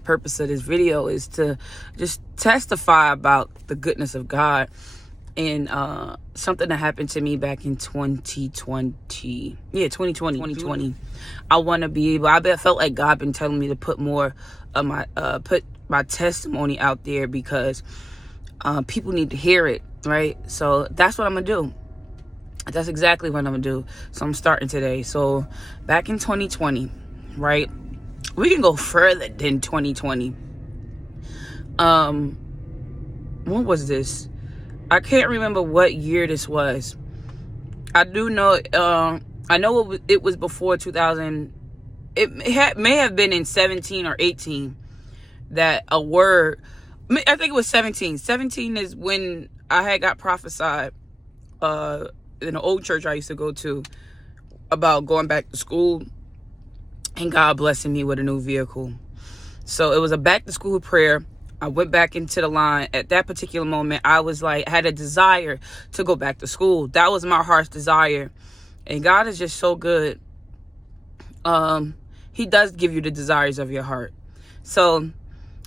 the purpose of this video is to just testify about the goodness of God and something that happened to me back in 2020. Yeah, 2020. I want to be able, I felt like God been telling me to put more of my testimony out there because people need to hear it, right? So that's what I'm gonna do. That's exactly what I'm gonna do. So I'm starting today. So back in 2020, right? We can go further than 2020. What was this? I can't remember what year this was. I do know. I know it was before 2000. May have been in 17 or 18 that a word. I think it was 17. 17 is when I had got prophesied in the old church I used to go to about going back to school and God blessing me with a new vehicle. So it was a back to school prayer. I went back into the line. At that particular moment, I was like, had a desire to go back to school. That was my heart's desire. And God is just so good. He does give you the desires of your heart. So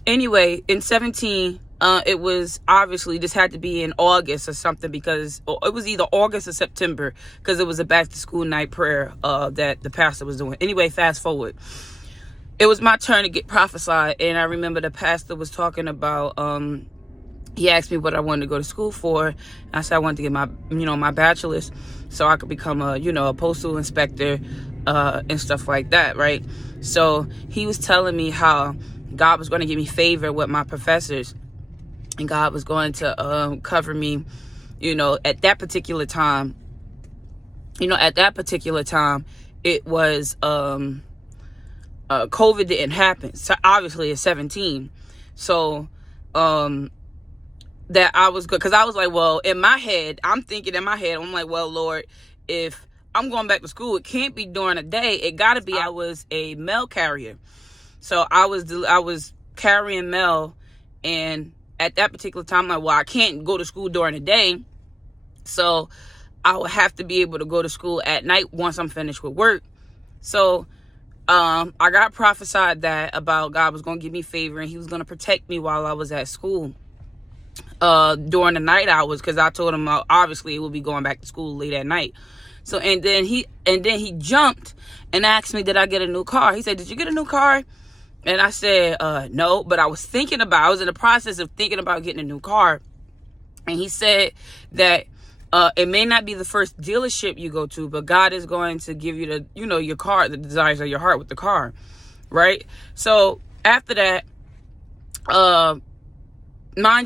anyway, in 17, it was obviously, this had to be in August or something because it was either August or September because it was a back to school night prayer that the pastor was doing. Anyway, fast forward. It was my turn to get prophesied, and I remember the pastor was talking about, he asked me what I wanted to go to school for, and I said I wanted to get my bachelor's so I could become a postal inspector, and stuff like that, right? So he was telling me how God was going to give me favor with my professors, and God was going to cover me, at that particular time. It was, COVID didn't happen. So obviously it's 17. So, that I was good. Cause I was like, well, I'm thinking, I'm like, well, Lord, if I'm going back to school, it can't be during the day. It gotta be, I was a mail carrier. So I was carrying mail, and at that particular time, I'm like, well, I can't go to school during the day. So I would have to be able to go to school at night once I'm finished with work. So I got prophesied that about God was going to give me favor and he was going to protect me while I was at school during the night hours, because I told him obviously it would be going back to school late at night. So and then he jumped and asked me, did I get a new car? He said, did you get a new car? And I said, no, but I was in the process of thinking about getting a new car. And he said that it may not be the first dealership you go to, but God is going to give you your car, the desires of your heart with the car, right? So after that, mind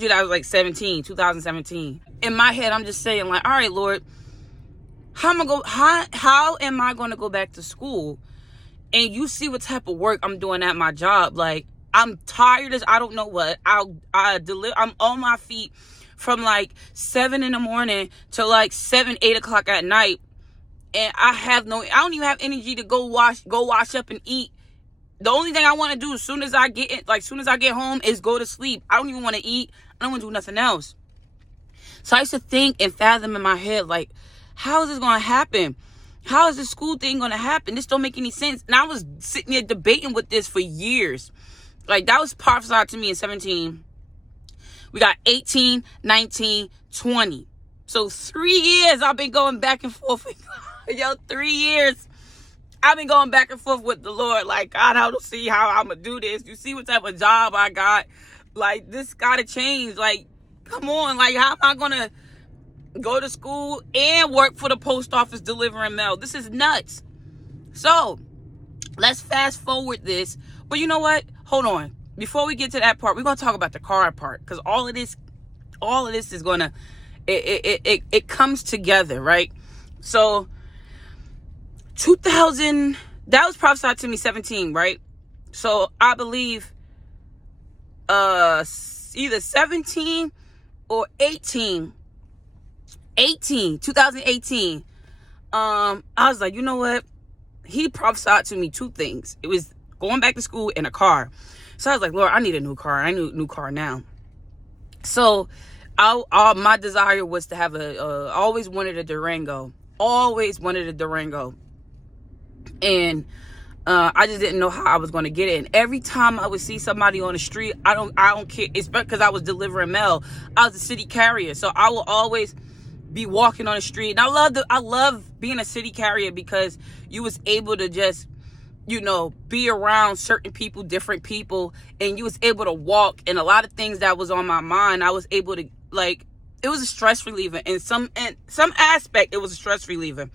you, that was like 2017. In my head, I'm just saying like, all right, Lord, how am I going to go back to school? And you see what type of work I'm doing at my job. Like, I'm tired as I don't know what. I'm on my feet from like 7 a.m. to like 8 o'clock at night. And I don't even have energy to go wash up and eat. The only thing I want to do as soon as I get home is go to sleep. I don't even want to eat. I don't want to do nothing else. So I used to think and fathom in my head, like, how is this going to happen? How is this school thing going to happen? This don't make any sense. And I was sitting there debating with this for years. Like, that was prophesied to me in 17. We got 18, 19, 20. So 3 years I've been going back and forth. 3 years I've been going back and forth with the Lord. Like, God, I don't see how I'm going to do this. You see what type of job I got? Like, this got to change. Like, come on. Like, how am I going to go to school and work for the post office delivering mail? This is nuts. So let's fast forward this. But you know what? Hold on. Before we get to that part, we're going to talk about the car part, because all of this is going to, it comes together, right? So 2000, that was prophesied to me 17, right? So I believe either 17 or 2018. I was like, you know what? He prophesied to me two things. It was going back to school and a car. So I was like, Lord, I need a new car. I need a new car now. So my desire was to have always wanted a Durango. And I just didn't know how I was going to get it. And every time I would see somebody on the street, I don't care. It's because I was delivering mail. I was a city carrier, so I will always be walking on the street. And I love being a city carrier because you was able to just, be around certain people, different people, and you was able to walk. And a lot of things that was on my mind, I was able to, it was a stress reliever. In some aspect, it was a stress reliever.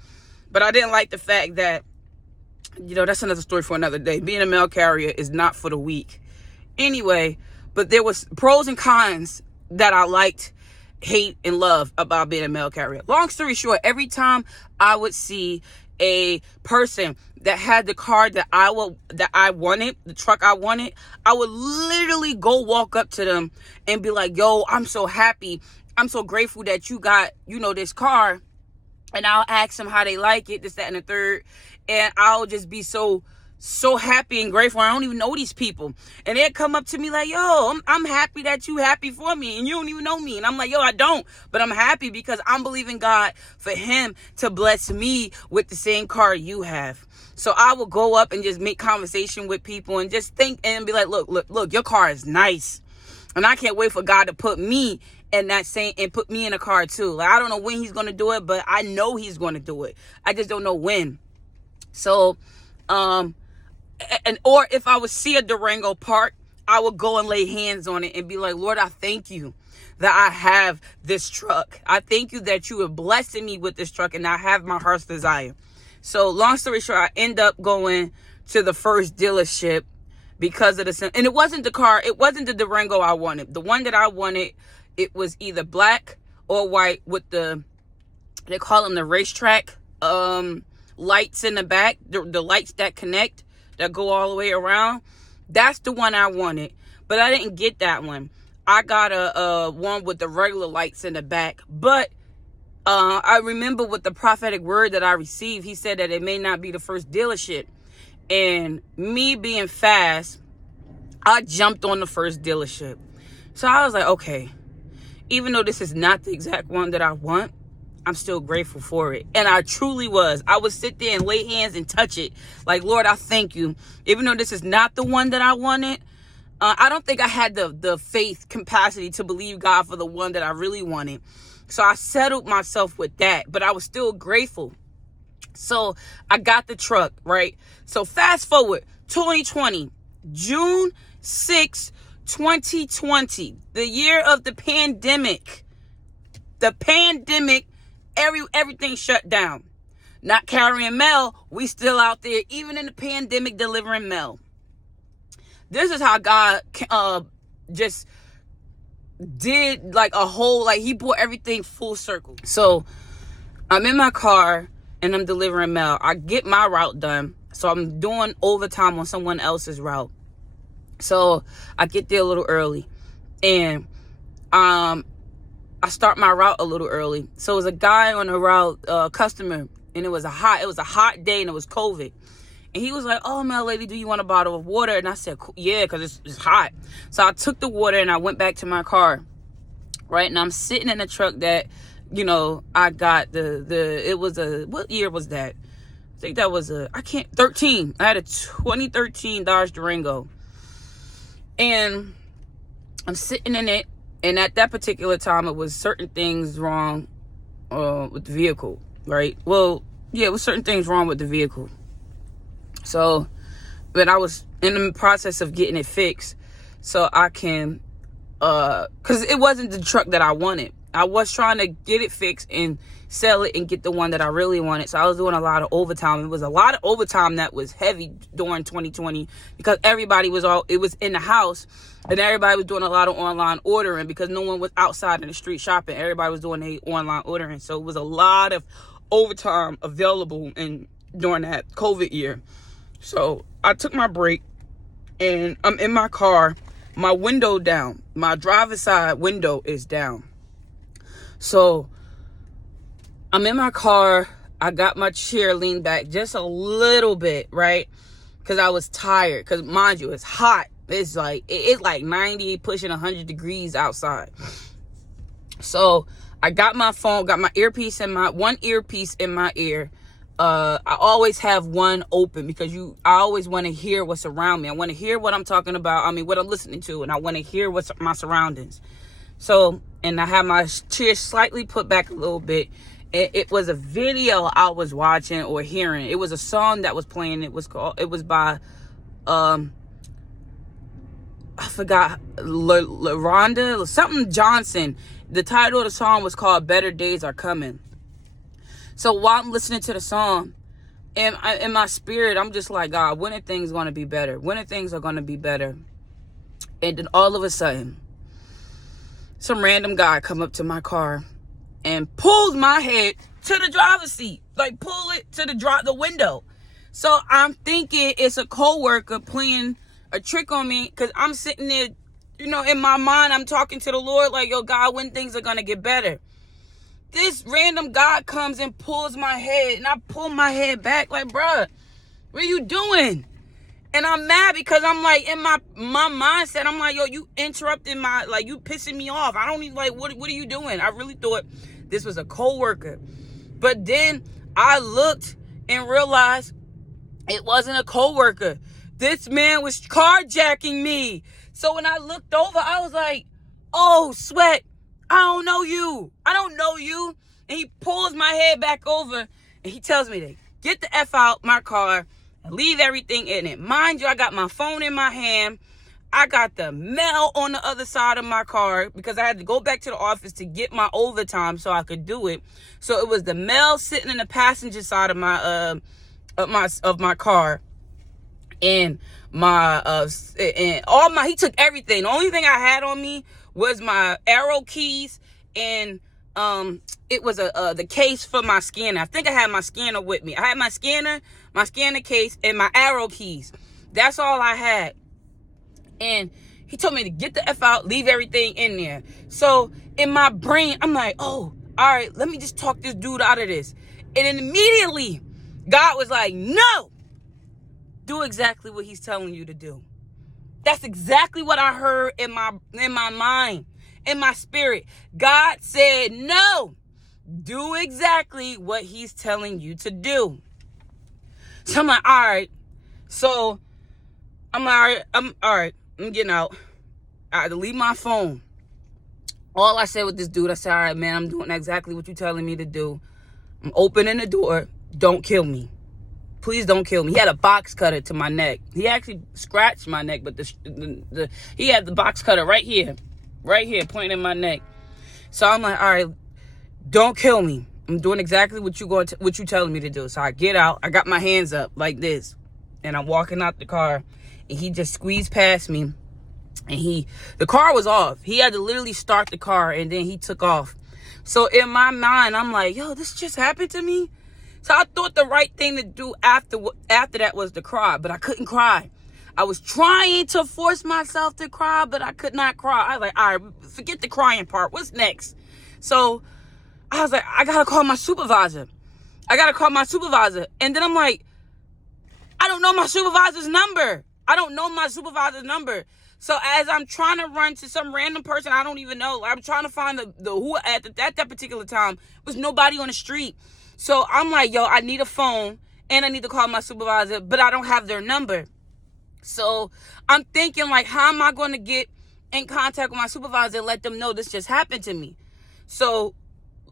But I didn't like the fact that, that's another story for another day. Being a mail carrier is not for the weak. Anyway, but there was pros and cons that I liked, hate, and love about being a mail carrier. Long story short, every time I would see a person that had the car that I wanted, the truck I wanted, I would literally go walk up to them and be like, yo, I'm so happy. I'm so grateful that you got, this car. And I'll ask them how they like it, this, that, and the third. And I'll just be so happy and grateful. I don't even know these people. And they'll come up to me like, yo, I'm happy that you happy for me. And you don't even know me. And I'm like, yo, I don't. But I'm happy because I'm believing God for him to bless me with the same car you have. So I will go up and just make conversation with people and just think and be like, look, your car is nice. And I can't wait for God to put me in that same, and put me in a car too. I don't know when he's going to do it, but I know he's going to do it. I just don't know when. So, or if I would see a Durango park, I would go and lay hands on it and be like, Lord, I thank you that I have this truck. I thank you that you are blessing me with this truck and I have my heart's desire. So long story short, I end up going to the first dealership because of and it wasn't the car. It wasn't the Durango I wanted. The one that I wanted, it was either black or white with they call them the racetrack, lights in the back, the lights that connect, that go all the way around. That's the one I wanted, but I didn't get that one. I got a one with the regular lights in the back, but I remember with the prophetic word that I received, he said that it may not be the first dealership. And me being fast, I jumped on the first dealership. So I was like, okay, even though this is not the exact one that I want, I'm still grateful for it. And I truly was. I would sit there and lay hands and touch it. Like, Lord, I thank you. Even though this is not the one that I wanted, I don't think I had the faith capacity to believe God for the one that I really wanted. So I settled myself with that, but I was still grateful. So I got the truck, right? So fast forward, 2020, June 6, 2020, the year of the pandemic. The pandemic, everything shut down. Not carrying mail, we still out there, even in the pandemic, delivering mail. This is how God just did like a whole, he brought everything full circle. So I'm in my car and I'm delivering mail. I get my route done. So I'm doing overtime on someone else's route. So I get there a little early and I start my route a little early. So it was a guy on the route, customer, and it was a hot day and it was COVID. And he was like, oh, my lady, do you want a bottle of water? And I said, yeah, because it's hot. So I took the water and I went back to my car, right? And I'm sitting in the truck that, I got it was what year was that? I think that was 13. I had a 2013 Dodge Durango. And I'm sitting in it. And at that particular time, it was certain things wrong with the vehicle, right? Well, yeah, it was certain things wrong with the vehicle. So, but I was in the process of getting it fixed so I can, because it wasn't the truck that I wanted. I was trying to get it fixed and sell it and get the one that I really wanted. So I was doing a lot of overtime. It was a lot of overtime that was heavy during 2020 because it was in the house and everybody was doing a lot of online ordering because no one was outside in the street shopping. Everybody was doing the online ordering. So it was a lot of overtime available during that COVID year. So I took my break and I'm in my car, my window down, my driver's side window is down. So I'm in my car. I got my chair leaned back just a little bit, right? Because I was tired. Because mind you, it's hot. It's like 90, pushing 100 degrees outside. So I got my phone, got my one earpiece in my ear. I always have one open because I always want to hear what's around me. I want to hear what I'm talking about. I mean, what I'm listening to, and I want to hear what's my surroundings. So, and I have my chair slightly put back a little bit. It was a video I was watching or hearing. It was a song that was playing. It was by, I forgot, LaRonda, something Johnson. The title of the song was called Better Days Are Coming. So while I'm listening to the song, in my spirit, I'm just like, God, when are things going to be better? When are things are going to be better? And then all of a sudden, some random guy come up to my car and pulls my head to the driver's seat. Like, pull it to the window. So I'm thinking it's a coworker playing a trick on me, because I'm sitting there, in my mind, I'm talking to the Lord like, yo, God, when things are going to get better? This random guy comes and pulls my head, and I pull my head back like, bruh, what are you doing? And I'm mad because I'm like, in my mindset, I'm like, yo, you interrupting you pissing me off. I don't even, what are you doing? I really thought this was a coworker. But then I looked and realized it wasn't a coworker. This man was carjacking me. So when I looked over, I was like, oh, Sweat, I don't know you. And he pulls my head back over and he tells me to get the F out my car and leave everything in it. Mind you, I got my phone in my hand. I got the mail on the other side of my car because I had to go back to the office to get my overtime so I could do it. So it was the mail sitting in the passenger side of my car. And he took everything. The only thing I had on me was my arrow keys, and it was the case for my scanner. I think I had my scanner with me. I had my scanner case, and my arrow keys. That's all I had. And he told me to get the F out, leave everything in there. So in my brain, I'm like, oh, all right, let me just talk this dude out of this. And then immediately, God was like, no, do exactly what he's telling you to do. That's exactly what I heard in my mind, in my spirit. God said, no, do exactly what he's telling you to do. So I'm like, all right. So I'm like, all right, I'm getting out. I had to leave my phone. All I said with this dude, I said, all right, man, I'm doing exactly what you're telling me to do. I'm opening the door. Don't kill me. Please don't kill me. He had a box cutter to my neck. He actually scratched my neck, but he had the box cutter right here, pointing in my neck. So I'm like, all right, don't kill me. I'm doing exactly what you telling me to do. So I get out. I got my hands up like this, and I'm walking out the car, and he just squeezed past me, and the car was off. He had to literally start the car, and then he took off. So in my mind, I'm like, yo, this just happened to me. So I thought the right thing to do after that was to cry, but I couldn't cry. I was trying to force myself to cry, but I could not cry. I was like, all right, forget the crying part. What's next? So I was like, I got to call my supervisor. And then I'm like, I don't know my supervisor's number. So as I'm trying to run to some random person I don't even know, I'm trying to find the who at that particular time was nobody on the street. So I'm like, yo, I need a phone and I need to call my supervisor, but I don't have their number. So I'm thinking, like, how am I going to get in contact with my supervisor and let them know this just happened to me? So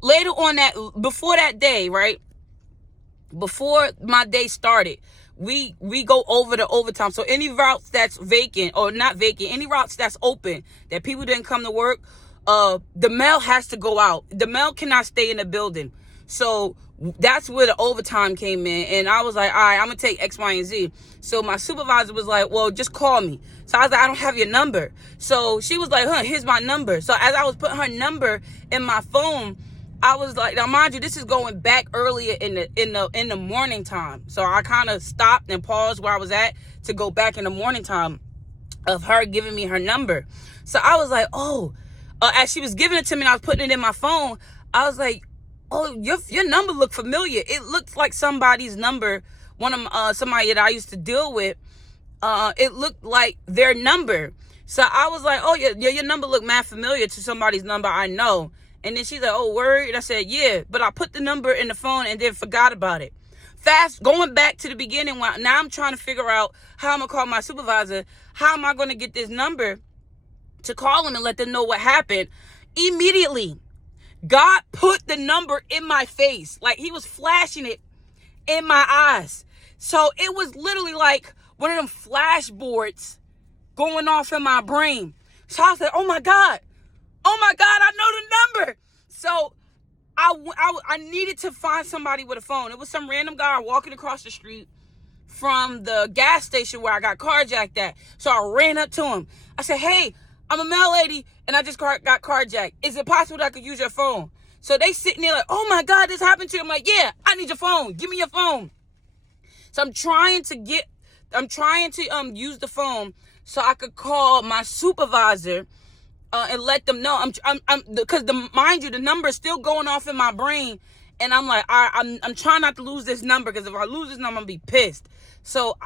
later on before that day, right? Before my day started, we go over the overtime. So any routes that's vacant or not vacant, any routes that's open that people didn't come to work, the mail has to go out. The mail cannot stay in the building. So that's where the overtime came in. And I was like, all right, I'm going to take X, Y, and Z. So my supervisor was like, well, just call me. So I was like, I don't have your number. So she was like, here's my number. So as I was putting her number in my phone, I was like, now mind you, this is going back earlier in the morning time. So I kind of stopped and paused where I was at to go back in the morning time of her giving me her number. So I was like, as she was giving it to me and I was putting it in my phone, I was like, oh, your number looked familiar. It looked like somebody's number, somebody that I used to deal with. It looked like their number. So I was like, oh, yeah, your number looked mad familiar to somebody's number I know. And then she's like, oh, word? And I said, yeah. But I put the number in the phone and then forgot about it. going back to the beginning, now I'm trying to figure out how I'm going to call my supervisor. How am I going to get this number to call them and let them know what happened? Immediately, God put the number in my face. Like, he was flashing it in my eyes. So it was literally like one of them flashboards going off in my brain. So I was like, oh my God, I know the number. So I needed to find somebody with a phone. It was some random guy walking across the street from the gas station where I got carjacked at. So I ran up to him. I said, hey, I'm a mail lady and I just got carjacked. Is it possible that I could use your phone? So they sitting there like, oh my God, this happened to you. I'm like, yeah, I need your phone. Give me your phone. So I'm trying to use the phone so I could call my supervisor and let them know. Because mind you, the number is still going off in my brain, and I'm like, I'm trying not to lose this number, because if I lose this number, I'm gonna be pissed. So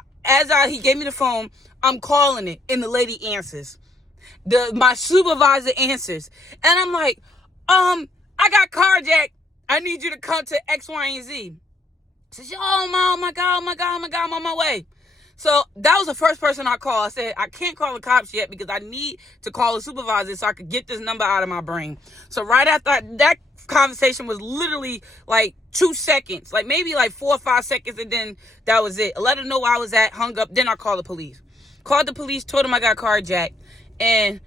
he gave me the phone, I'm calling it, and the lady answers. My supervisor answers, and I'm like, I got carjacked. I need you to come to X, Y, and Z. She says, oh my God, I'm on my way. So that was the first person I called. I said, I can't call the cops yet because I need to call the supervisor so I could get this number out of my brain. So right after that conversation was literally like 2 seconds, like maybe like 4 or 5 seconds, and then that was it. I let them know where I was at, hung up, then I called the police. Called the police, told them I got carjacked, and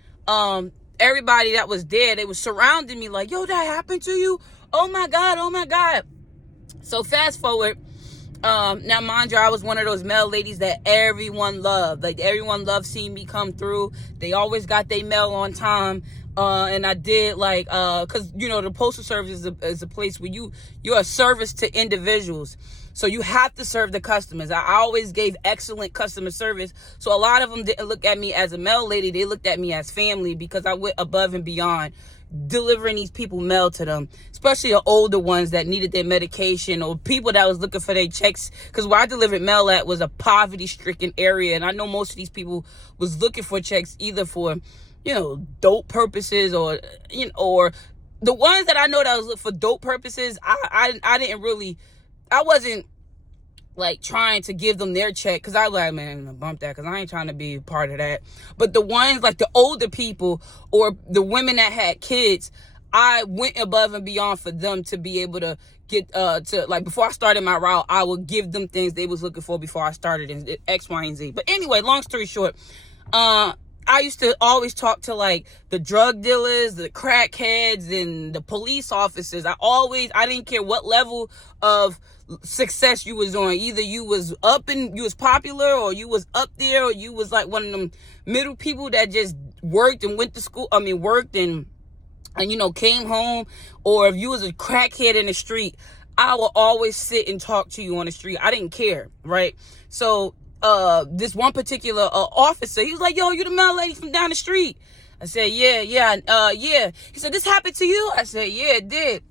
everybody that was there, they was surrounding me like, yo, that happened to you? Oh my God. So fast forward. Now, mind you, I was one of those mail ladies that everyone loved. Like, everyone loved seeing me come through. They always got their mail on time. And I did, like, because, the Postal Service is a place where you're a service to individuals. So you have to serve the customers. I always gave excellent customer service. So a lot of them didn't look at me as a mail lady. They looked at me as family, because I went above and beyond delivering these people mail to them, especially the older ones that needed their medication, or people that was looking for their checks, because where I delivered mail at was a poverty-stricken area, and I know most of these people was looking for checks either for dope purposes, or or the ones that I know that was looking for dope purposes. I wasn't like trying to give them their check, because I was like, man, I'm gonna bump that, because I ain't trying to be part of that. But the ones like the older people or the women that had kids, I went above and beyond for them to be able to get to, like, before I started my route, I would give them things they was looking for before I started in X, Y, and Z. But anyway, long story short, I used to always talk to like the drug dealers, the crackheads, and the police officers. I didn't care what level of success you was on. Either you was up and you was popular, or you was up there, or you was like one of them middle people that just worked and went to school. Worked and came home. Or if you was a crackhead in the street, I will always sit and talk to you on the street. I didn't care, right? So this one particular officer, he was like, yo, you the mail lady from down the street? I said, yeah. He said, this happened to you? I said, yeah, it did.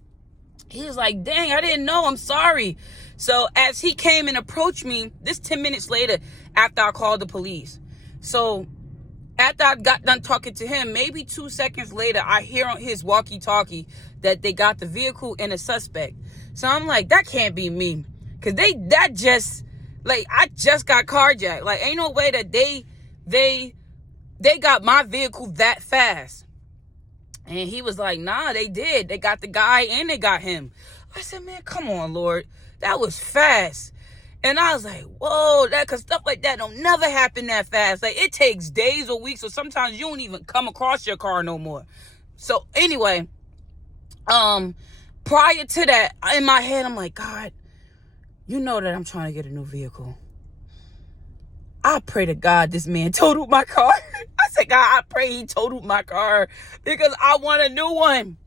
He was like, dang, I didn't know, I'm sorry. So as he came and approached me, this 10 minutes later, after I called the police. So after I got done talking to him, maybe 2 seconds later, I hear on his walkie-talkie that they got the vehicle and a suspect. So I'm like, that can't be me. Because I just got carjacked. Like, ain't no way that they got my vehicle that fast. And he was like, nah, they did. They got the guy and they got him. I said, man, come on, Lord. That was fast. And I was like, whoa, because stuff like that don't never happen that fast. Like, it takes days or weeks, or sometimes you don't even come across your car no more. So anyway, prior to that, in my head, I'm like, God, you know that I'm trying to get a new vehicle. I pray to God this man totaled my car. I said, God, I pray he totaled my car, because I want a new one.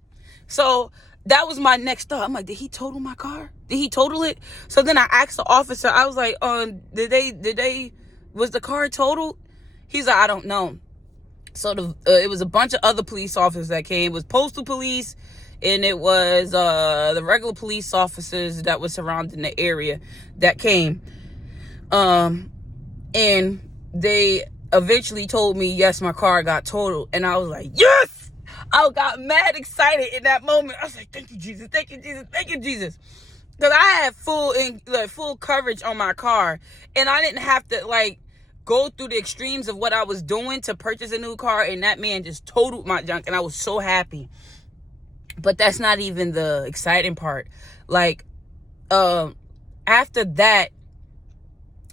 So that was my next thought. I'm like, did he total my car? Did he total it? So then I asked the officer, I was like, was the car totaled? He's like, I don't know. So it was a bunch of other police officers that came. It was postal police, and it was the regular police officers that were surrounding the area that came. And they eventually told me, yes, my car got totaled. And I was like, yes! I got mad excited in that moment. I was like, thank you, Jesus. Thank you, Jesus. Thank you, Jesus. because I had full coverage on my car, and I didn't have to like go through the extremes of what I was doing to purchase a new car, and that man just totaled my junk, and I was so happy. But that's not even the exciting part. Like, after that,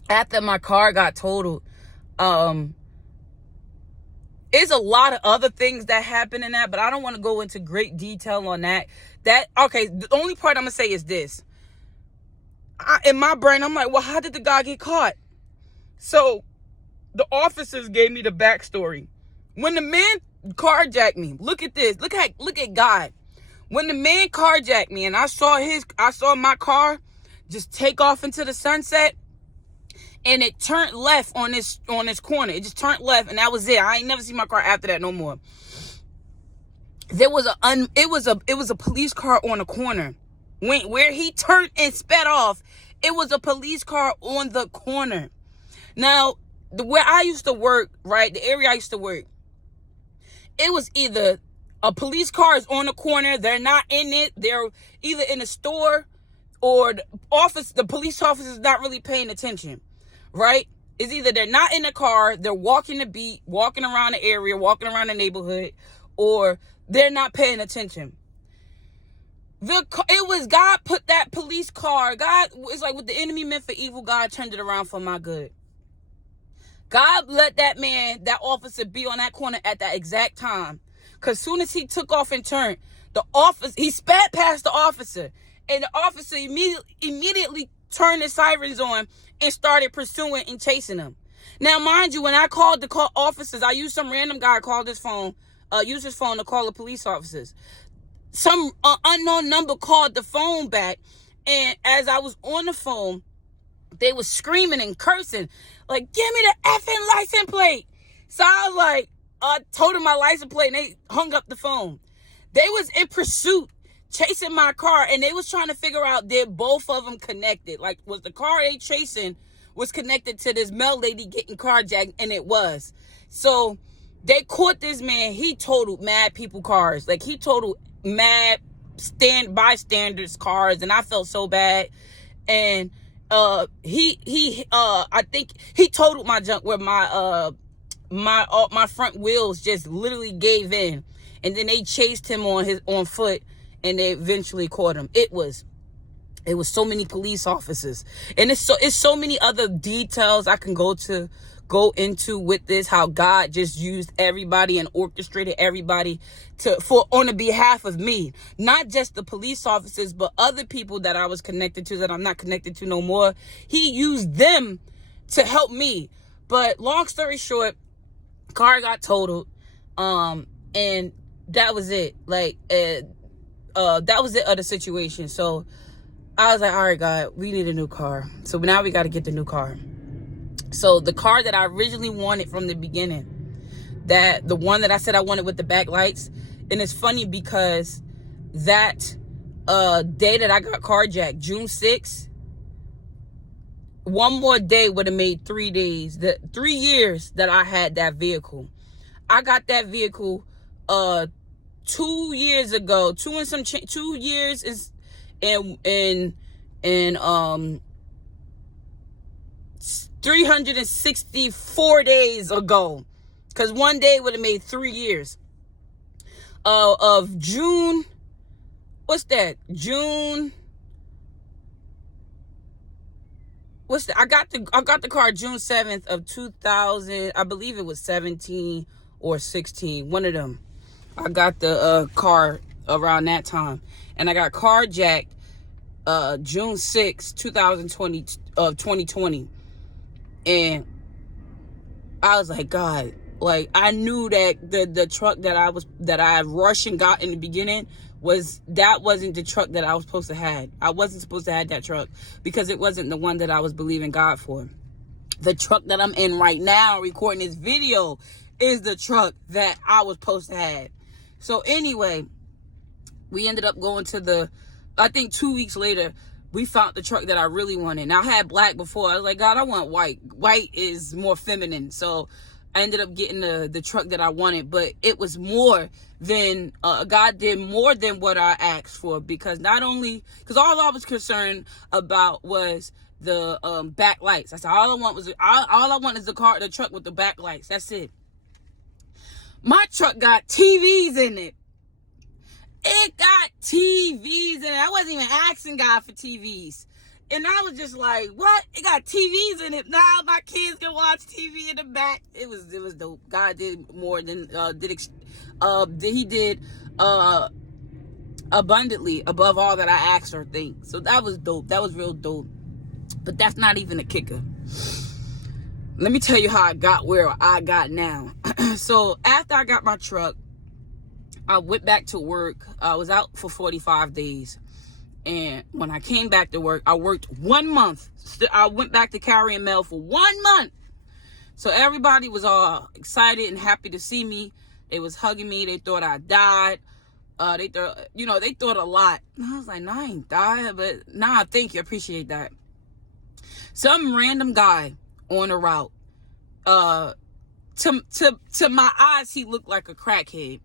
after my car got totaled, there's a lot of other things that happen in that, but I don't want to go into great detail on that. Okay, the only part I'm going to say is this. In my brain, I'm like, well, how did the guy get caught? So the officers gave me the backstory. When the man carjacked me, look at this. Look at God. When the man carjacked me and I saw my car just take off into the sunset, and it turned left on this corner. It just turned left, and that was it. I ain't never seen my car after that no more. There was it was a police car on the corner. Where he turned and sped off, it was a police car on the corner. Now, where I used to work, right, the area I used to work, it was either a police car is on the corner, they're not in it, they're either in a store, or the police officer is not really paying attention, right? It's either they're not in the car, they're walking the beat, walking around the area, walking around the neighborhood, or they're not paying attention. It was God put that police car. God, it's like what the enemy meant for evil, God turned it around for my good. God let that officer be on that corner at that exact time. Because soon as he took off and turned, he sped past the officer. And the officer immediately turned the sirens on and started pursuing and chasing him. Now, mind you, when I called the officers, I used some random guy called his phone, used his phone to call the police officers. Some unknown number called the phone back, and as I was on the phone, they were screaming and cursing, like, give me the effing license plate. So I was like, I told them my license plate, and they hung up the phone. They was in pursuit, chasing my car, and they was trying to figure out, did both of them connected? Like, was the car they chasing was connected to this male lady getting carjacked? And it was. So they caught this man. He totaled mad people cars. Like, he totaled mad bystanders cars, and I felt so bad. And I think he totaled my junk where my front wheels just literally gave in, and then they chased him on foot, and they eventually caught him. It was so many police officers, and it's so many other details I can go into with this, how God just used everybody and orchestrated everybody on the behalf of me. Not just the police officers, but other people that I was connected to that I'm not connected to no more. He used them to help me. But long story short, car got totaled, and that was it. Like, that was the other situation. So I was like, all right, God, we need a new car. So now we got to get the new car. So the car that I originally wanted from the beginning, the one that I said I wanted with the back lights, and it's funny because that day that I got carjacked, June 6th, one more day would have made 3 days. The 3 years that I had that vehicle. I got that vehicle 2 years ago. 2 years is in 364 days ago, because one day would have made 3 years. Of June, what's that? June. What's that? I got the car June 7th of 2000. I believe it was 17 or 16. One of them. I got the car around that time, and I got carjacked June 6th, 2020. And I was like, God, like, I knew that the truck that I rushed and got in the beginning wasn't the truck that I was supposed to have. I wasn't supposed to have that truck, because it wasn't the one that I was believing God for. The truck that I'm in right now, recording this video, is the truck that I was supposed to have. So anyway, we ended up going to I think 2 weeks later, we found the truck that I really wanted. Now, I had black before. I was like, God, I want white. White is more feminine. So I ended up getting the truck that I wanted, but it was more than God did more than what I asked for, because all I was concerned about was the back lights. I said all I want is the truck with the back lights. That's it. My truck got TVs in it. It got TVs in it. I wasn't even asking God for TVs. And I was just like, what? It got TVs in it. Now my kids can watch TV in the back. It was dope. God did more than he did abundantly above all that I asked or think. So that was dope. That was real dope. But that's not even a kicker. Let me tell you how I got where I got now. So after I got my truck, I went back to work. I was out for 45 days. And when I came back to work, I worked 1 month. I went back to carrying mail for 1 month. So everybody was all excited and happy to see me. They was hugging me. They thought I died. They thought a lot. And I was like, nah, I ain't died. But nah, thank you. Appreciate that. Some random guy on the route. To my eyes, he looked like a crackhead.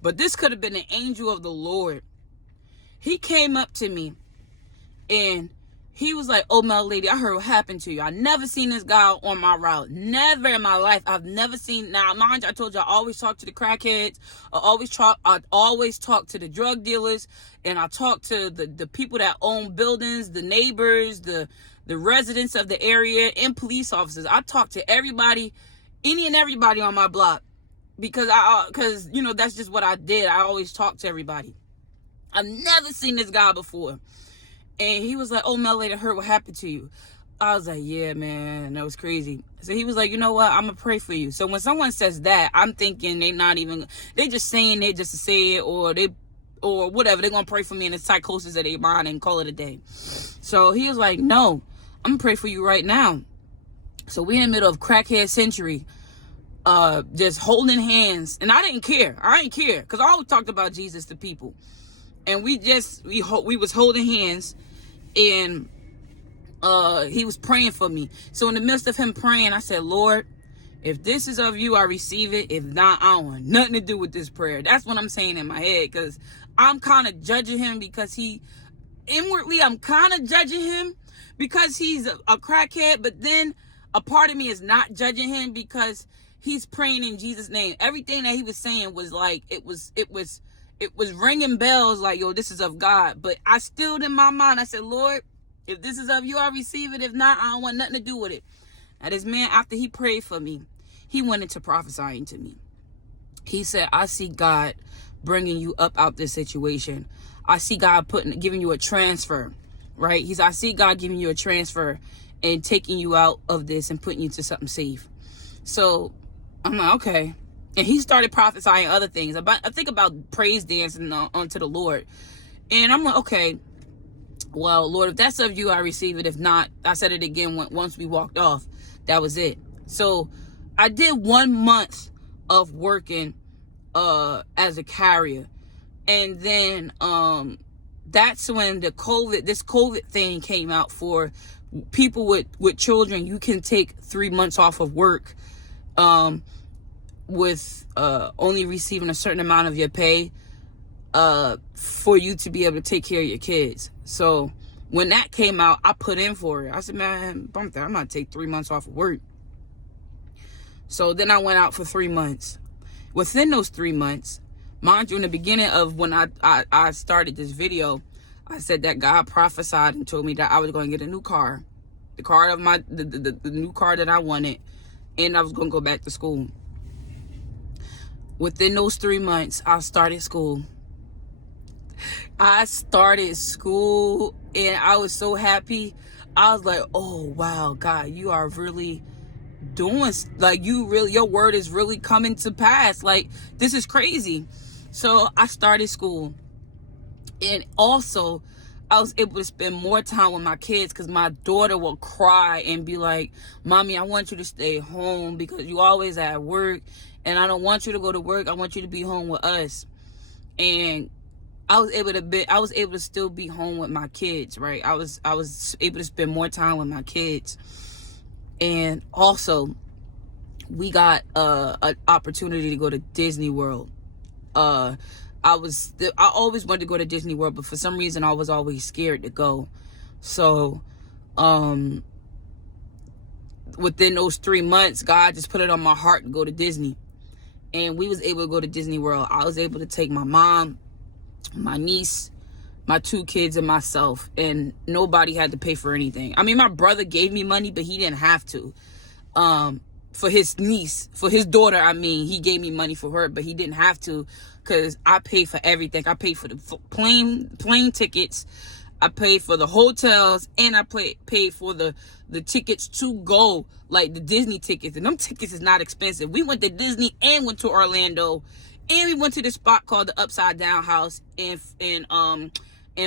But this could have been an angel of the Lord. He came up to me and he was like, "Oh, Mel lady, I heard what happened to you. I never seen this guy on my route. Never in my life. I've never seen." Now, mind you, I told you I always talk to the crackheads. I always talk to the drug dealers, and I talk to the people that own buildings, the neighbors, the residents of the area, and police officers. I talk to everybody, any and everybody on my block, because that's just what I did. I always talk to everybody. I've never seen this guy before. And he was like, "Oh, Mel lady, I heard what happened to you." I was like, "Yeah, man, that was crazy." So he was like, "You know what? I'm going to pray for you." So when someone says that, I'm thinking they just saying it just to say it, or whatever. They're going to pray for me in the psychosis of their mind and call it a day. So he was like, "No, I'm going to pray for you right now." So we in the middle of crackhead century, just holding hands. And I didn't care. I didn't care, because I always talked about Jesus to people. And we was holding hands, and he was praying for me. So in the midst of him praying, I said, "Lord, if this is of you, I receive it. If not, I don't want nothing to do with this prayer." That's what I'm saying in my head, because I'm kind of judging him because inwardly I'm kind of judging him because he's a crackhead. But then a part of me is not judging him because he's praying in Jesus' name. Everything that he was saying was like, it was ringing bells like, yo, this is of God. But I still, in my mind, I said, "Lord, if this is of you, I receive it. If not, I don't want nothing to do with it." Now, this man, after he prayed for me, he went into prophesying to me. He said, "I see God bringing you up out this situation. I see God giving you a transfer," right? I see God giving you a transfer and taking you out of this and putting you to something safe. So I'm like, okay. And he started prophesying other things. I think about praise dancing unto the Lord. And I'm like, okay, well, Lord, if that's of you, I receive it. If not, I said it again once we walked off. That was it. So I did 1 month of working as a carrier. And then that's when this COVID thing came out for people with children. You can take 3 months off of work with only receiving a certain amount of your pay for you to be able to take care of your kids. So when that came out, I put in for it. I said, "Man, bump that. I'm going to take 3 months off of work." So then I went out for 3 months. Within those 3 months, mind you, in the beginning of when I started this video, I said that God prophesied and told me that I was going to get a new car, the new car that I wanted, and I was going to go back to school. Within those 3 months, I started school. And I was so happy. I was like, "Oh, wow, God, you are really doing, like, your word is really coming to pass. Like, this is crazy." So I started school. And also, I was able to spend more time with my kids, because my daughter will cry and be like, "Mommy, I want you to stay home because you always at work. And I don't want you to go to work. I want you to be home with us." And I was able to still be home with my kids, right? I was able to spend more time with my kids. And also, we got an opportunity to go to Disney World. I always wanted to go to Disney World, but for some reason I was always scared to go. So within those 3 months, God just put it on my heart to go to Disney. And we was able to go to Disney World. I was able to take my mom, my niece, my 2 kids, and myself. And nobody had to pay for anything. I mean, my brother gave me money, but he didn't have to. For his niece, for his daughter, I mean, he gave me money for her, but he didn't have to, because I paid for everything. I paid for the plane tickets. I paid for the hotels, and I paid for the tickets to go, like the Disney tickets. And them tickets is not expensive. We went to Disney and went to Orlando, and we went to this spot called the Upside Down House in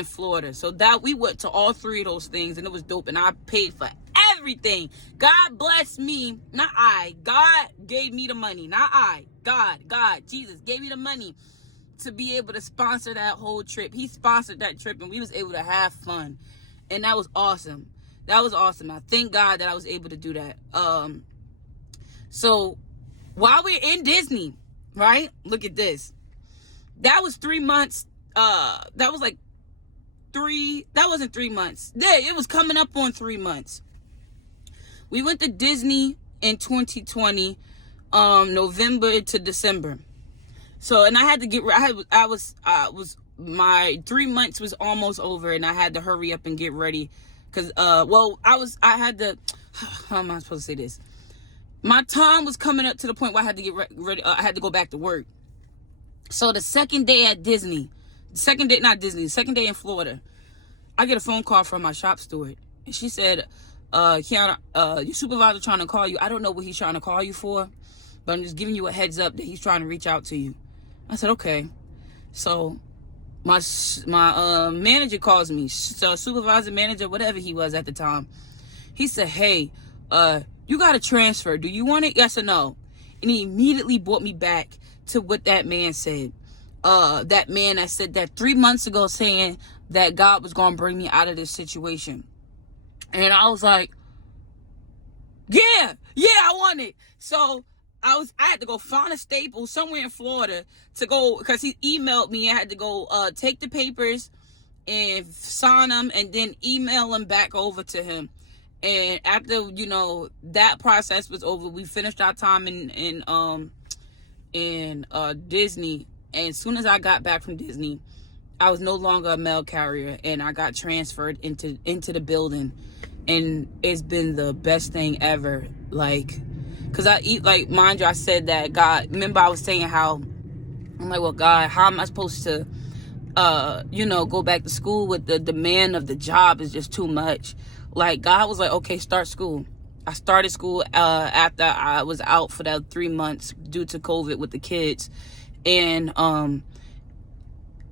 Florida. So that we went to all 3 of those things, and it was dope. And I paid for everything. God bless me, not I. God gave me the money, not I. God, Jesus gave me the money to be able to sponsor that whole trip. He sponsored that trip, and we was able to have fun, and that was awesome. I thank God that I was able to do that. So while we're in Disney, right? Look at this. That was 3 months. That was like that wasn't 3 months. It was coming up on 3 months. We went to Disney in 2020, November to December. So, and I had to get, my 3 months was almost over, and I had to hurry up and get ready. Cause, how am I supposed to say this? My time was coming up to the point where I had to get ready. I had to go back to work. So the second day in Florida, I get a phone call from my shop steward, and she said, Kiana, your supervisor trying to call you. I don't know what he's trying to call you for, but I'm just giving you a heads up that he's trying to reach out to you. I said, okay. So my manager calls me, supervisor, manager, whatever he was at the time. He said, hey, you got a transfer. Do you want it? Yes or no? And he immediately brought me back to what that man said. That man that said that 3 months ago, saying that God was going to bring me out of this situation. And I was like, yeah, I want it. So I had to go find a Staples somewhere in Florida to go, because he emailed me. I had to go take the papers and sign them, and then email them back over to him. And after, that process was over, we finished our time in Disney. And as soon as I got back from Disney, I was no longer a mail carrier, and I got transferred into the building. And it's been the best thing ever. Like, because mind you, I said that God, remember I was saying how, I'm like, well, God, how am I supposed to, go back to school with the demand of the job is just too much. Like, God was like, okay, start school. I started school after I was out for that 3 months due to COVID with the kids. And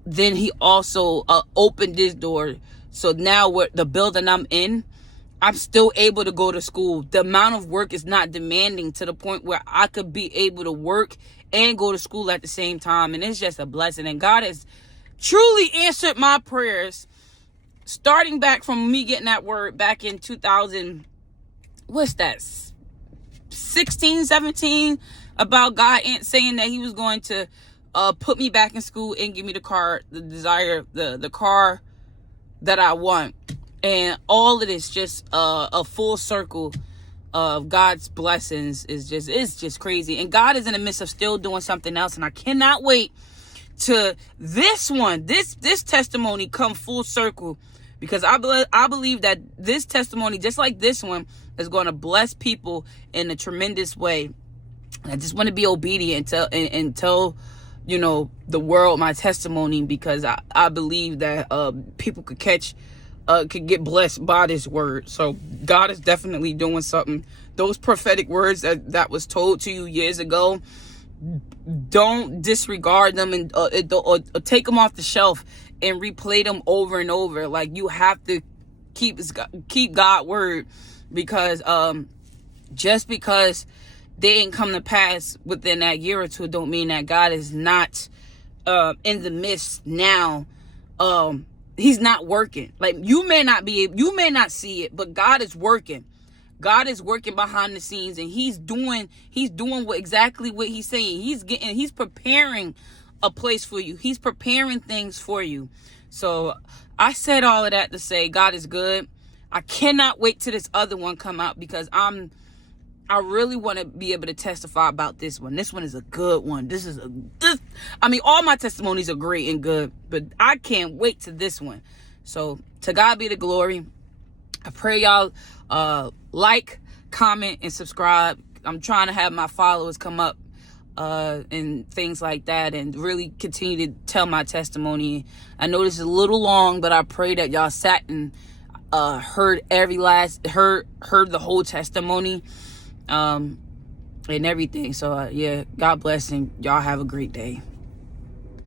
then he also opened this door. So now the building I'm in, I'm still able to go to school. The amount of work is not demanding to the point where I could be able to work and go to school at the same time. And it's just a blessing. And God has truly answered my prayers, starting back from me getting that word back in 16, 17, about God saying that he was going to put me back in school and give me the car that I want. And all of this, just a full circle of God's blessings it's just crazy. And God is in the midst of still doing something else. And I cannot wait to this testimony come full circle, because I believe that this testimony, just like this one, is going to bless people in a tremendous way. And I just want to be obedient and tell the world my testimony, because I believe that people could get blessed by this word. So God is definitely doing something. Those prophetic words that was told to you years ago, don't disregard them and or take them off the shelf and replay them over and over. Like, you have to keep God's word, because just because they didn't come to pass within that year or two don't mean that God is not in the midst now. He's not working. Like, you may not see it, but God is working. God is working behind the scenes, and he's doing exactly what he's saying. He's preparing a place for you. He's preparing things for you. So I said all of that to say God is good. I cannot wait till this other one come out, because I really want to be able to testify about this one. This one is a good one. All my testimonies are great and good, but I can't wait to this one. So to God be the glory. I pray y'all like, comment, and subscribe. I'm trying to have my followers come up and things like that, and really continue to tell my testimony. I know this is a little long, but I pray that y'all sat and heard the whole testimony and everything. So yeah, God bless, and y'all have a great day.